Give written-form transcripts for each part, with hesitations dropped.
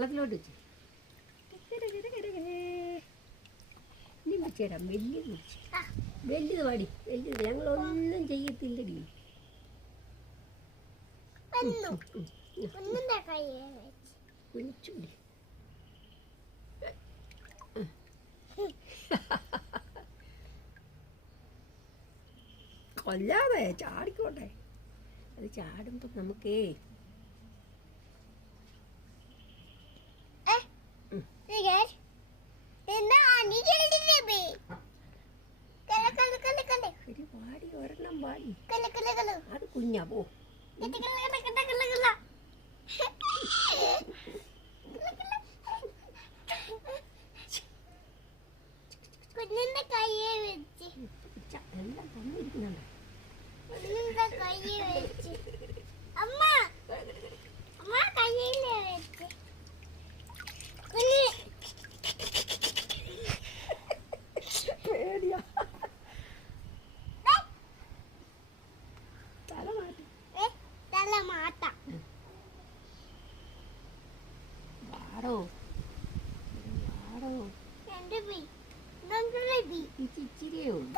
വെള്ളത്തിലോട്ട് വെച്ച് ഇനി പിടിച്ചു തരാം. വലിയത് പിടിച്ച് വലിയത് പാടി വലിയത്. ഞങ്ങളൊന്നും ചെയ്യത്തില്ലടി. കുളിച്ചുടി. കൊല്ലാതെ ചാടിക്കോട്ടെ. അത് ചാടുമ്പോ നമുക്കേ ഒരു പാടി ഒരെണ്ണം പാടി. അത് കുഞ്ഞാ പോ. കുഞ്ഞിന്റെ കയ്യെ വെച്ച് എല്ലാം തന്നിരിക്കുന്നുണ്ട്. കുഞ്ഞിന്റെ കയ്യെ വെച്ച് അമ്മ അമ്മ കയ്യിലെ വെച്ച് കുഞ്ഞി പേടിയാ. തല മാറ്റി തല മാട്ട വാടോ വാടോ. എന്റെ ബി ബി ഇച്ചിരിയേ ഉള്ളൂ.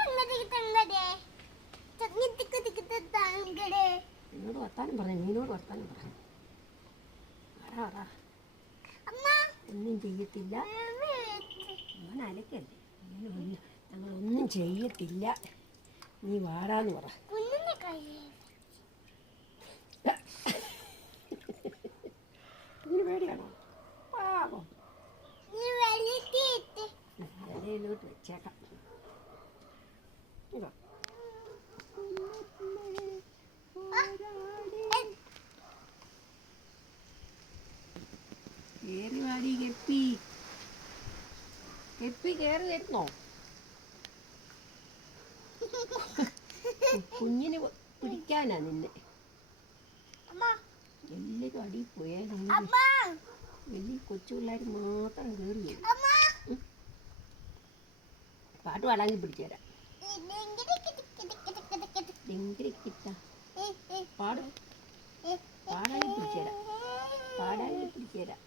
എന്നോട് വർത്താനം പറഞ്ഞു. നീനോട് വർത്താനം പറഞ്ഞു. വരാ ഒന്നും ചെയ്യത്തില്ല. ഞാൻ അലക്കല്ലേ. ഞങ്ങളൊന്നും ചെയ്യത്തില്ല. നീ വാടാന്ന് പറ. ഇതിന് പേടിയാണോ? പാവം. ഇലയിലോട്ട് വെച്ചേക്കാം. ഇതാ കേറി വാടി. കെപ്പി കെപ്പി കേറി വരുന്നോ? കുഞ്ഞിന് പിടിക്കാനാ നിന്നെ. എല്ലാരും അടി പോയാലും വലിയ കൊച്ചു പിള്ളേർ മാത്രം കേറി വരും. പാട്ട് പാടാങ്കി പിടിച്ചു തരാം. പാടും പാടാങ്കി പിടിച്ചു തരാം. പാടാങ്കി പിടിച്ചു തരാം.